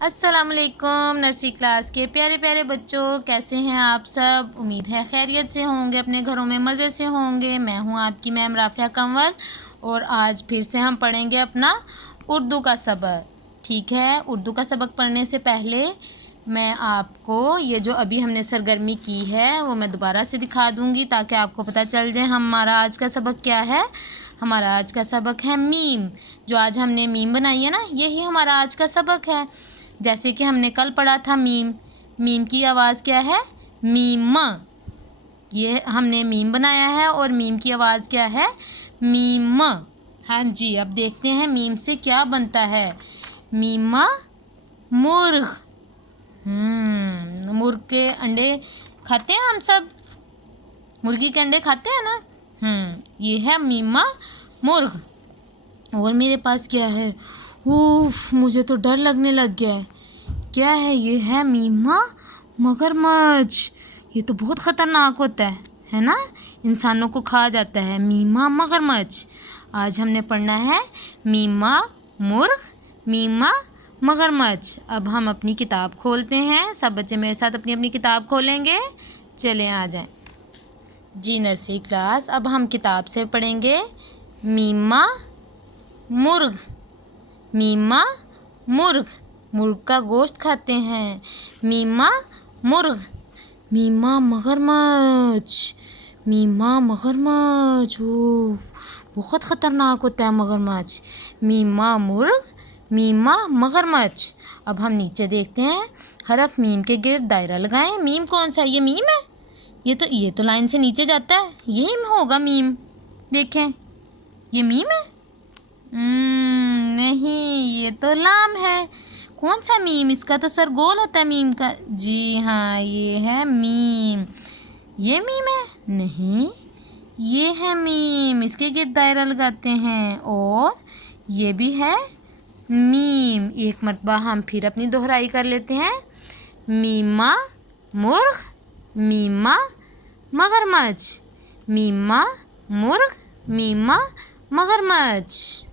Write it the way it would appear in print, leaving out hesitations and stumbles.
السلام علیکم nursery class کے پیارے پیارے بچوں، کیسے ہیں آپ سب؟ امید ہے خیریت سے ہوں گے، اپنے گھروں میں مزے سے ہوں گے۔ میں ہوں آپ کی میم رافعہ کنول، اور آج پھر سے ہم پڑھیں گے اپنا اردو کا سبق۔ ٹھیک ہے، اردو کا سبق پڑھنے سے پہلے میں آپ کو یہ جو ابھی ہم نے سرگرمی کی ہے وہ میں دوبارہ سے دکھا دوں گی، تاکہ آپ کو پتہ چل جائے ہمارا آج کا سبق کیا ہے۔ ہمارا آج کا سبق ہے میم۔ جو آج ہم نے میم بنائی ہے نا، یہی ہمارا آج کا سبق ہے۔ جیسے کہ ہم نے کل پڑھا تھا میم، میم کی آواز کیا ہے؟ میم۔ یہ ہم نے میم بنایا ہے اور میم کی آواز کیا ہے؟ میم۔ ہاں جی، اب دیکھتے ہیں میم سے کیا بنتا ہے۔ میما مرغ۔ مرغ کے انڈے کھاتے ہیں ہم سب، مرغی کے انڈے کھاتے ہیں نا۔ یہ ہے میما مرغ۔ اور میرے پاس کیا ہے؟ اوف، مجھے تو ڈر لگنے لگ گیا ہے۔ کیا ہے یہ؟ ہے میما مگرمچھ۔ یہ تو بہت خطرناک ہوتا ہے نا، انسانوں کو کھا جاتا ہے۔ میما مگرمچھ۔ آج ہم نے پڑھنا ہے میما مرغ، میما مگرمچھ۔ اب ہم اپنی کتاب کھولتے ہیں، سب بچے میرے ساتھ اپنی اپنی کتاب کھولیں گے۔ چلیں آ جائیں جی نرسری کلاس۔ اب ہم کتاب سے پڑھیں گے میما مرغ، میما مرغ۔ مرغ کا گوشت کھاتے ہیں۔ میما مرغ، میما مگرمچھ، میما مگرمچھ۔ بہت خطرناک ہوتا ہے مگرمچھ۔ میما مرغ، میما مگرمچھ۔ اب ہم نیچے دیکھتے ہیں، حرف میم کے گرد دائرہ لگائیں۔ میم کون سا ہے؟ یہ میم ہے؟ یہ تو لائن سے نیچے جاتا ہے، یہی ہوگا میم۔ دیکھیں، یہ میم ہے؟ نہیں، یہ تو لام ہے۔ کون سا میم؟ اس کا تو سر گول ہوتا ہے میم کا۔ جی ہاں، یہ ہے میم۔ یہ میم ہے؟ نہیں، یہ ہے میم۔ اس کے گرد دائرہ لگاتے ہیں، اور یہ بھی ہے میم۔ ایک مرتبہ ہم پھر اپنی دہرائی کر لیتے ہیں۔ میما مرغ، میما مگرمچھ، میما مرغ، میما مگرمچھ۔